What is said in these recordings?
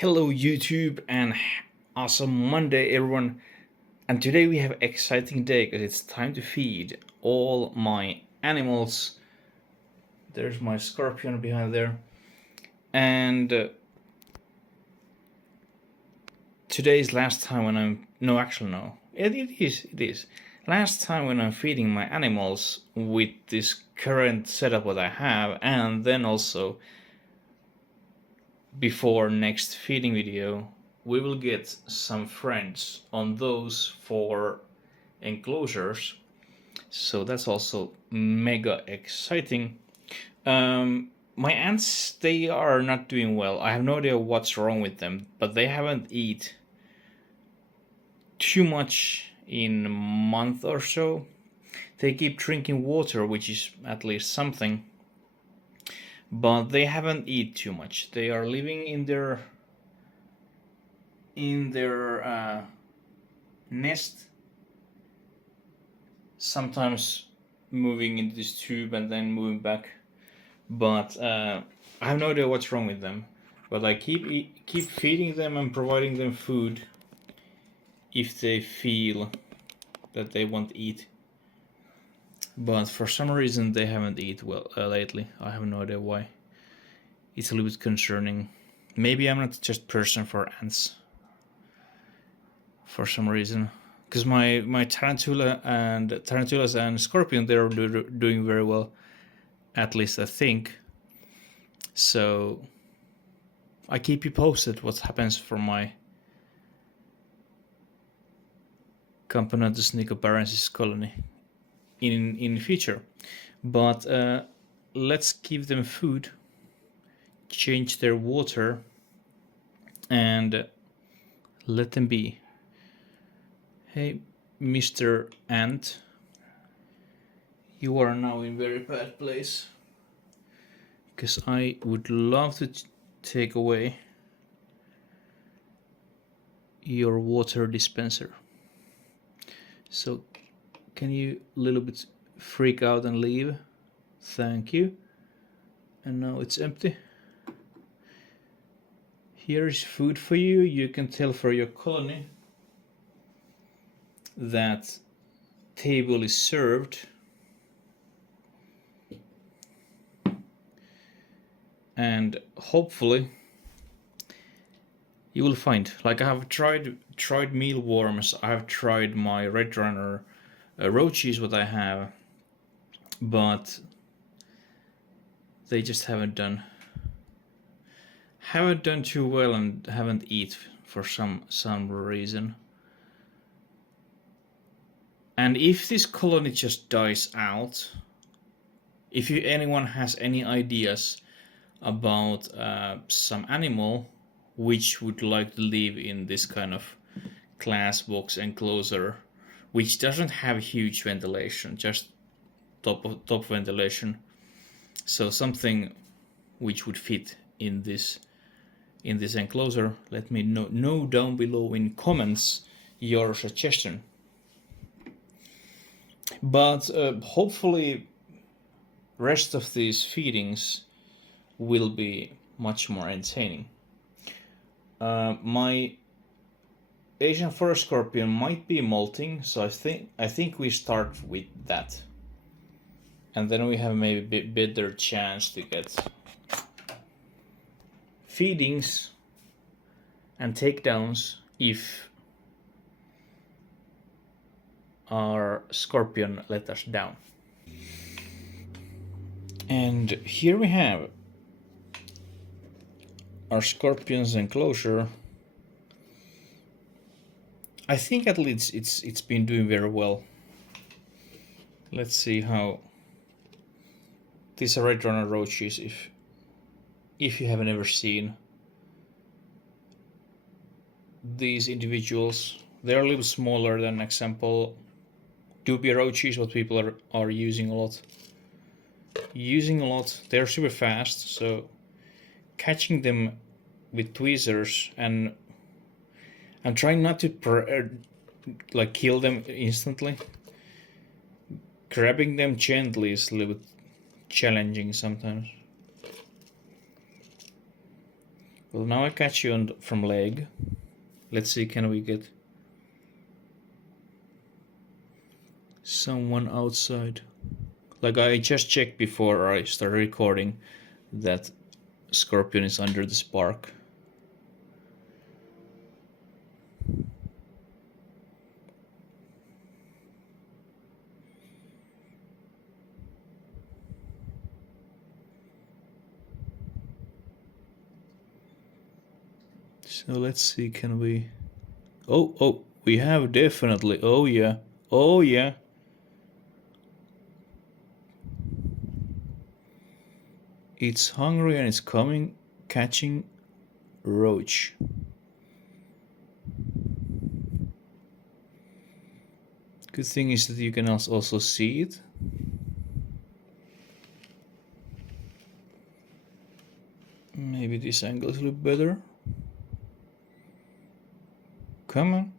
Hello YouTube and awesome Monday everyone. And today we have an exciting day because it's time to feed all my animals. There's my scorpion behind there. And today is last time when it is. Last time when I'm feeding my animals with this current setup what I have, and then also before next feeding video we will get some friends on those 4 enclosures, so that's also mega exciting. My ants, they are not doing well. I have no idea what's wrong with them, but they haven't eat too much in a month or so. They keep drinking water, which is at least something, but they haven't eat too much. They are living in their nest, sometimes moving into this tube and then moving back. But I have no idea what's wrong with them. But I keep feeding them and providing them food if they feel that they want to eat. But for some reason they haven't eaten well lately. I have no idea why. It's a little bit concerning. Maybe I'm not just person for ants. For some reason, because my tarantulas and scorpion, they're doing very well, at least I think. So I keep you posted what happens for my Camponotus nicobarensis colony in the future. But let's give them food, change their water, and let them be. Hey, Mr. Ant, you are now in very bad place, because I would love to take away your water dispenser. So can you a little bit freak out and leave? Thank you. And now it's empty. Here is food for you. You can tell for your colony that table is served. And hopefully you will find, like I have tried mealworms, I have tried my red runner roaches what I have, but they just haven't done too well and haven't eat for some reason. And if this colony just dies out, if anyone has any ideas about some animal which would like to live in this kind of glass box enclosure, which doesn't have huge ventilation, just top ventilation, so something which would fit in this enclosure, let me know down below in comments your suggestion. But hopefully rest of these feedings will be much more entertaining. My Asian forest scorpion might be molting, so I think we start with that, and then we have maybe a better chance to get feedings and takedowns if our scorpion let us down. And here we have our scorpion's enclosure. I think at least it's been doing very well. Let's see how these are red runner roaches. If you haven't ever seen these individuals, they're a little smaller than example dubia roaches, what people are using a lot. They're super fast, so catching them with tweezers, and I'm trying not to like kill them instantly. Grabbing them gently is a little bit challenging sometimes. Well, now I catch you from leg. Let's see, can we get someone outside? Like I just checked before I started recording that scorpion is under this bark. So let's see, can we... Oh, we have definitely... Oh yeah. It's hungry and it's coming, catching roach. Good thing is that you can also see it. Maybe this angle is a little better. Come on.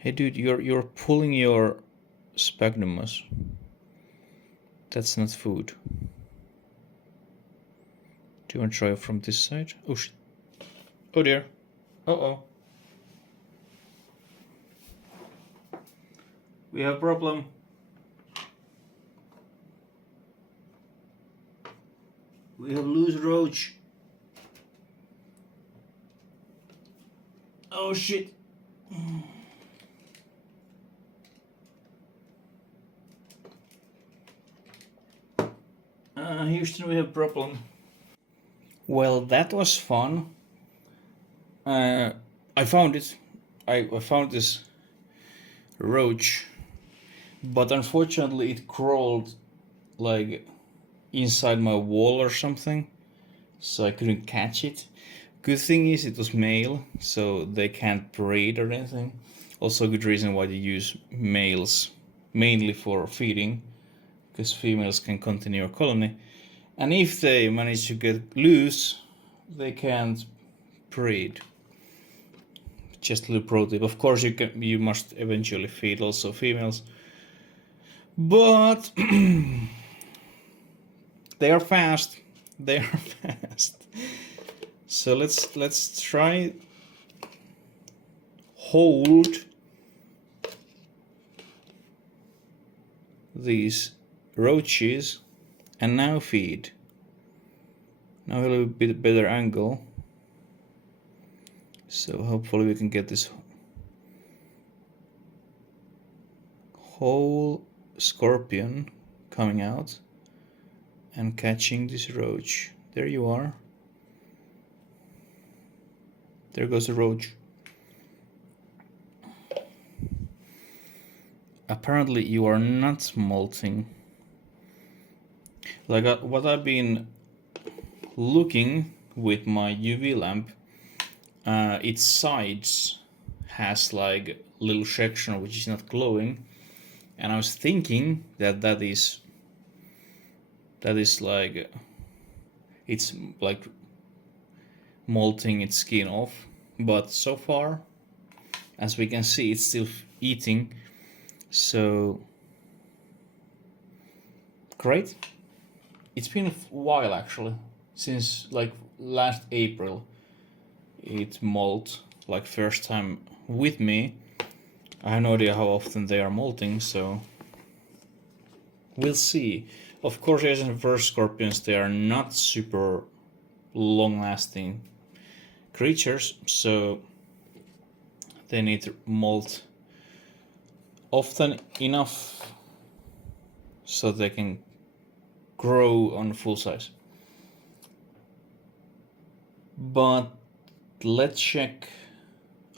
Hey dude, you're pulling your sphagnum. That's not food. Do you want to try it from this side? Oh shit. Oh dear. Uh-oh. We have a problem. We have loose roach. Oh shit. Houston, we have a problem. Well, that was fun. I found it. I found this roach, but unfortunately it crawled like inside my wall or something, so I couldn't catch it. Good thing is it was male, so they can't breed or anything. Also a good reason why they use males mainly for feeding, because females can continue a colony. And if they manage to get loose, they can't breed. Just a little pro tip. Of course, you must eventually feed also females, but they are fast. They are fast. So let's try hold these roaches and now feed. Now a little bit better angle. So hopefully we can get this whole scorpion coming out and catching this roach. There you are. There goes the roach. Apparently you are not molting. Like what I've been looking with my UV lamp, its sides has like little section which is not glowing, and I was thinking that is like it's like molting its skin off, but so far as we can see it's still eating, so great. It's been a while actually, since like last April it molt, like first time with me. I have no idea how often they are molting, so we'll see. Of course, as in first scorpions, they are not super long-lasting creatures, so they need to molt often enough so they can grow on full size. But let's check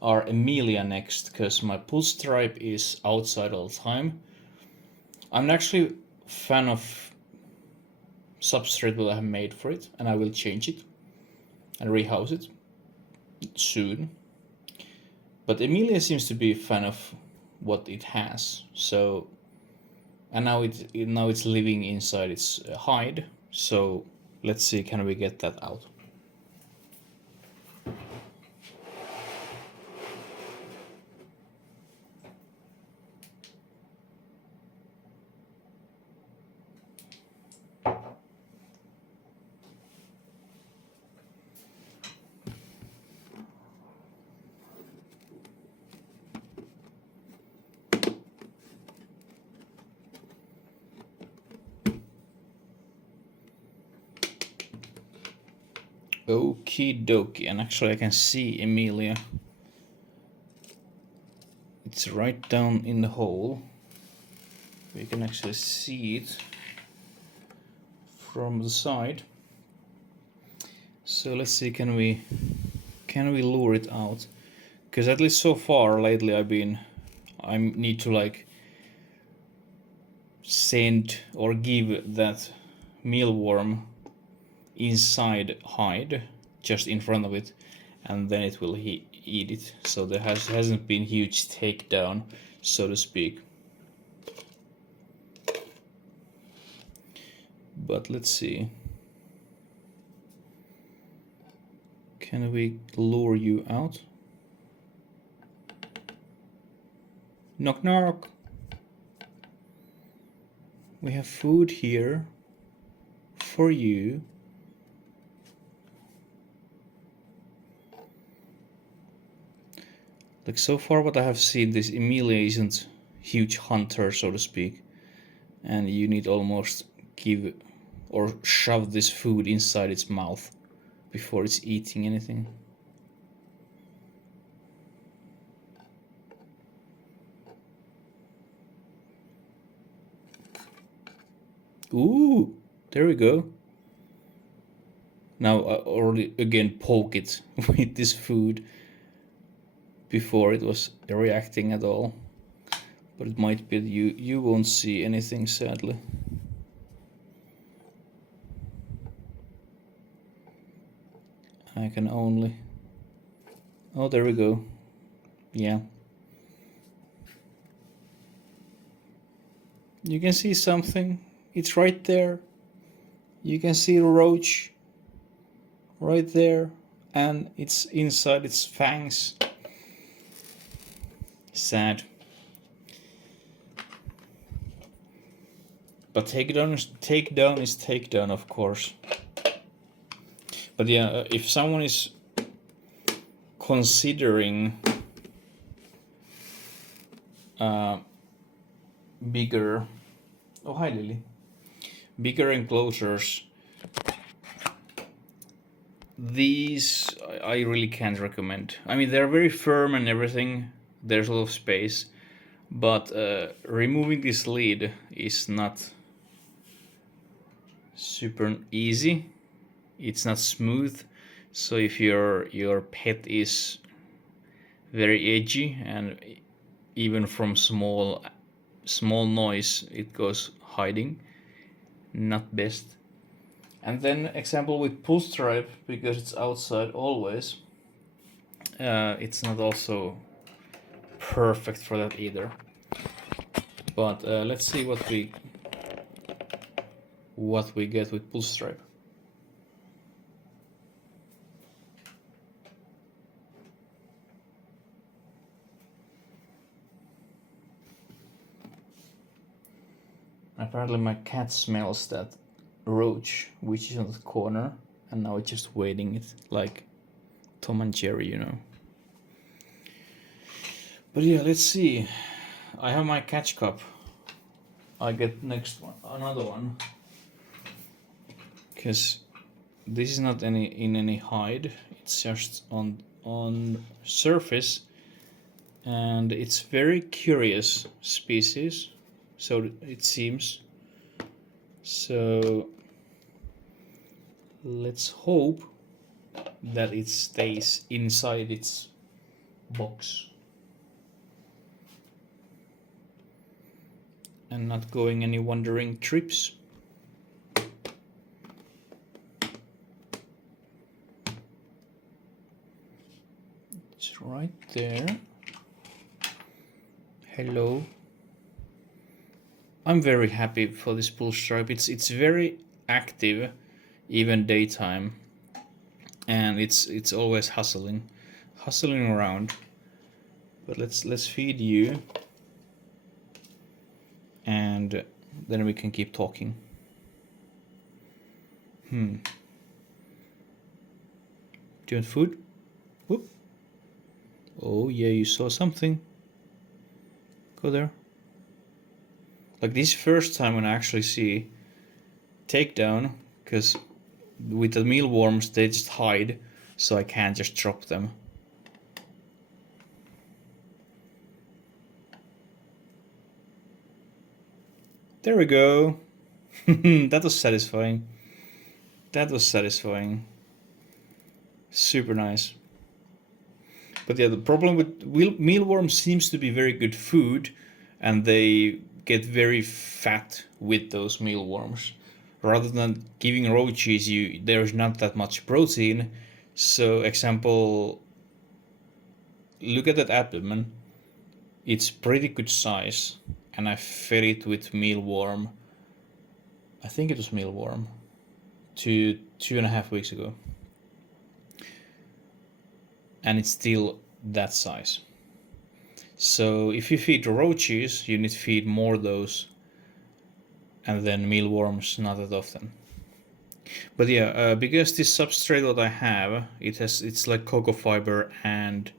our Emilia next, because my Pulchripe is outside all the time. I'm actually a fan of substrate that I have made for it, and I will change it and rehouse it soon. But Emilia seems to be a fan of what it has, so, and now it's living inside its hide. So let's see, can we get that out? Okie dokie, and actually I can see Emilia. It's right down in the hole. We can actually see it from the side. So let's see, can we lure it out? Because at least so far lately I need to like send or give that mealworm inside hide just in front of it, and then it will eat it. So there hasn't been huge takedown, so to speak. But let's see. Can we lure you out? Knock knock. We have food here for you. Like so far what I have seen, this Emilia isn't huge hunter, so to speak, and you need almost give or shove this food inside its mouth before it's eating anything. Ooh, there we go. Now I already again poke it with this food before it was reacting at all. But it might be you won't see anything, sadly. I can only... Oh, there we go. Yeah. You can see something. It's right there. You can see a roach right there, and it's inside its fangs. Sad. But takedown is takedown, of course. But yeah, if someone is considering bigger... Oh, hi Lily. Bigger enclosures, these I really can't recommend. I mean, they're very firm and everything, there's a lot of space, but removing this lid is not super easy. It's not smooth, so if your pet is very edgy and even from small noise it goes hiding, not best. And then example with Pulchripe, because it's outside always, it's not also perfect for that either. But let's see what we get with Pulchripe. Apparently my cat smells that roach which is on the corner, and now it's just waiting it like Tom and Jerry, you know. But yeah, let's see. I have my catch cup. I get next one, another one, because this is not in any hide. It's just on surface, and it's very curious species, so it seems. So let's hope that it stays inside its box and not going any wandering trips. It's right there. Hello. I'm very happy for this Pulchripe. It's very active, even daytime, and it's always hustling around. But let's feed you, and then we can keep talking. Do you want food? Whoop. Oh yeah, you saw something. Go there. Like this first time when I actually see takedown, because with the mealworms, they just hide, so I can't just drop them. There we go. That was satisfying. That was satisfying. Super nice. But yeah, the problem with mealworms seems to be very good food, and they get very fat with those mealworms. Rather than giving roaches, there's not that much protein. So, example, look at that abdomen. It's pretty good size, and I fed it with mealworm. I think it was mealworm 2.5 weeks ago, and it's still that size. So if you feed roaches, you need to feed more of those, and then mealworms not that often. But yeah, because this substrate that I have, it's like cocoa fiber and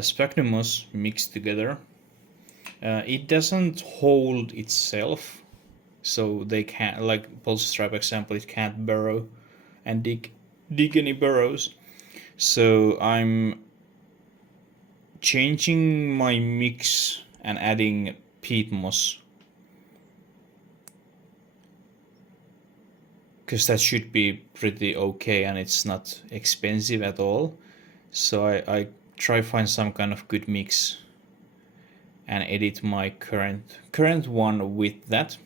sphagnum mixed together. It doesn't hold itself, so they can't, like Pulchripes example, it can't burrow and dig any burrows. So I'm changing my mix and adding peat moss, because that should be pretty okay and it's not expensive at all. So I try find some kind of good mix and edit my current one with that,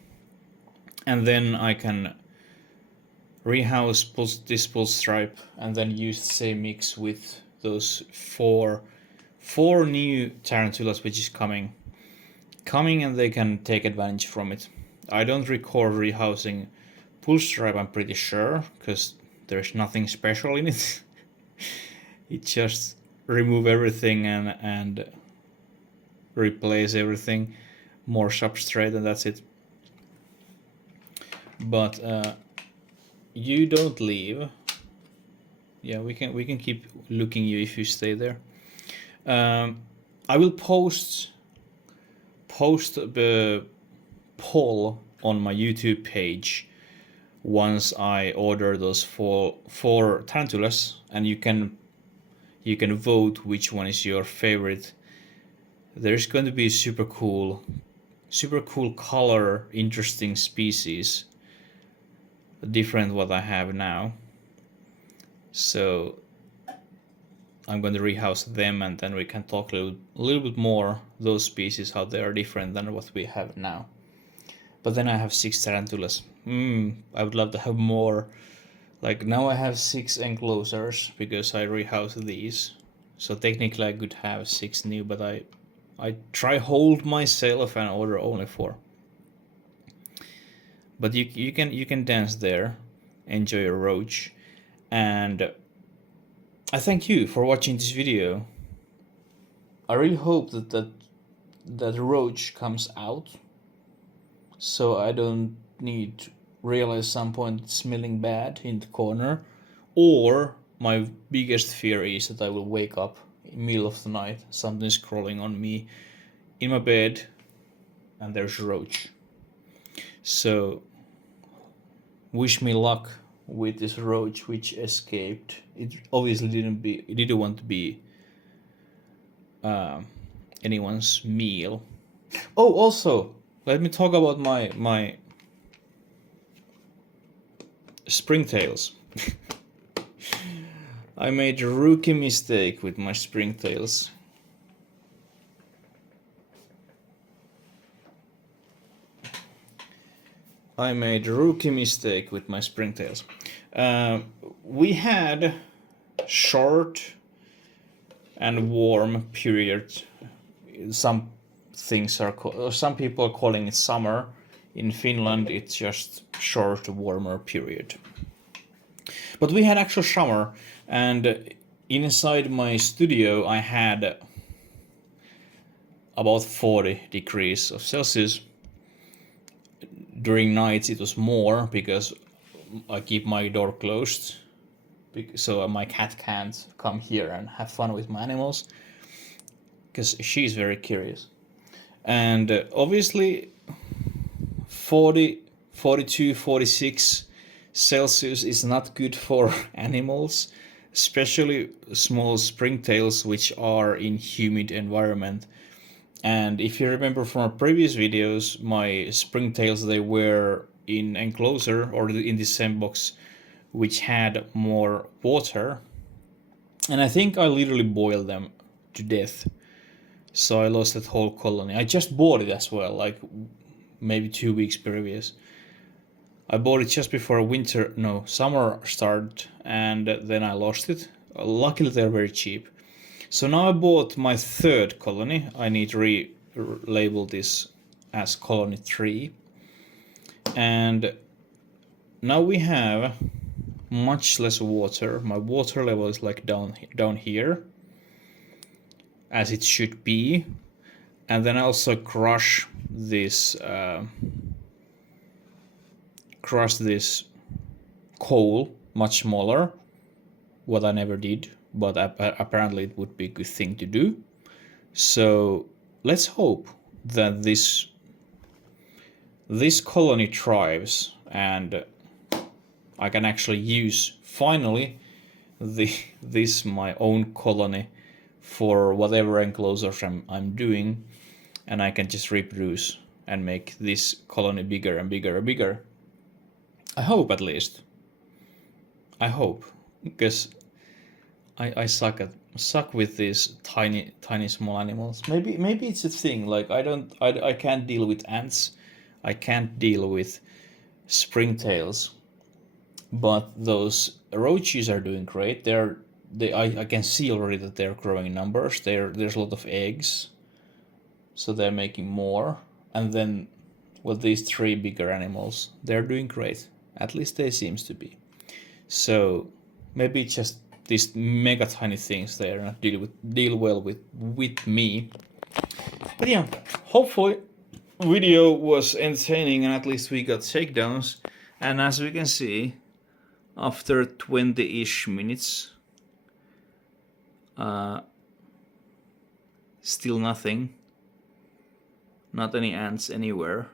and then I can rehouse this Pulchripe and then use the same mix with those four new Tarantulas which is coming, and they can take advantage from it. I don't recall rehousing Pulchripe, I'm pretty sure, because there's nothing special in it. It just remove everything and replace everything, more substrate, and that's it. But you don't leave. Yeah, we can keep looking you if you stay there. I will post the poll on my YouTube page once I order those four tarantulas, and you can vote which one is your favorite. There's going to be super cool color, interesting species, different what I have now. So I'm going to rehouse them, and then we can talk a little bit more those species, how they are different than what we have now. But then I have 6 tarantulas. I would love to have more. Like now I have 6 enclosures because I rehouse these. So technically I could have 6 new, but I try hold myself and order only 4. But you can dance there, enjoy a roach, and I thank you for watching this video. I really hope that roach comes out, so I don't need to realize some point it's smelling bad in the corner, or my biggest fear is that I will wake up in the middle of the night, something's crawling on me in my bed, and there's a roach. So wish me luck with this roach which escaped. It obviously didn't want to be anyone's meal. Oh, also, let me talk about my springtails. I made a rookie mistake with my springtails. We had short and warm period. Some people are calling it summer. In Finland, it's just short, warmer period. But we had actual summer, and inside my studio I had about 40 degrees of Celsius. During nights it was more because I keep my door closed, so my cat can't come here and have fun with my animals, because she's very curious. And obviously 40, 42, 46 Celsius is not good for animals, especially small springtails which are in humid environment. And if you remember from our previous videos, my springtails, they were in enclosure or in the same box which had more water. And I think I literally boiled them to death. So I lost that whole colony. I just bought it as well, like maybe 2 weeks previous. I bought it just before summer started, and then I lost it. Luckily, they're very cheap. So now I bought my third colony. I need to relabel this as colony 3. And now we have much less water. My water level is like down here, as it should be. And then I also crush this coal much smaller, what I never did, but apparently it would be a good thing to do. So let's hope that this colony thrives and I can actually use finally this my own colony for whatever enclosures I'm doing, and I can just reproduce and make this colony bigger and bigger and bigger. I hope, at least. I hope, because I suck with these tiny small animals. Maybe it's a thing. Like I can't deal with ants. I can't deal with springtails. But those roaches are doing great. I can see already that they're growing in numbers. There's a lot of eggs, so they're making more. And then with these 3 bigger animals, they're doing great. At least they seems to be. So maybe it's just these mega tiny things they are not deal well with me. But yeah, hopefully video was entertaining and at least we got takedowns. And as we can see, after 20-ish minutes, still nothing. Not any ants anywhere.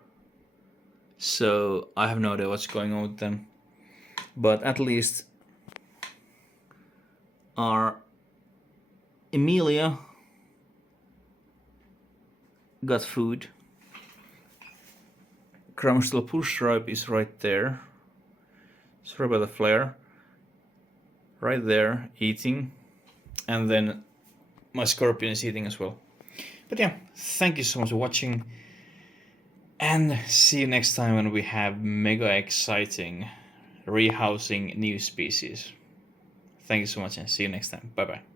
So I have no idea what's going on with them. But at least our Emilia got food. Grammostola Pulchripes is right there. Sorry about the flare. Right there, eating. And then my scorpion is eating as well. But yeah, thank you so much for watching. And see you next time when we have mega exciting rehousing new species. Thank you so much and see you next time. Bye bye.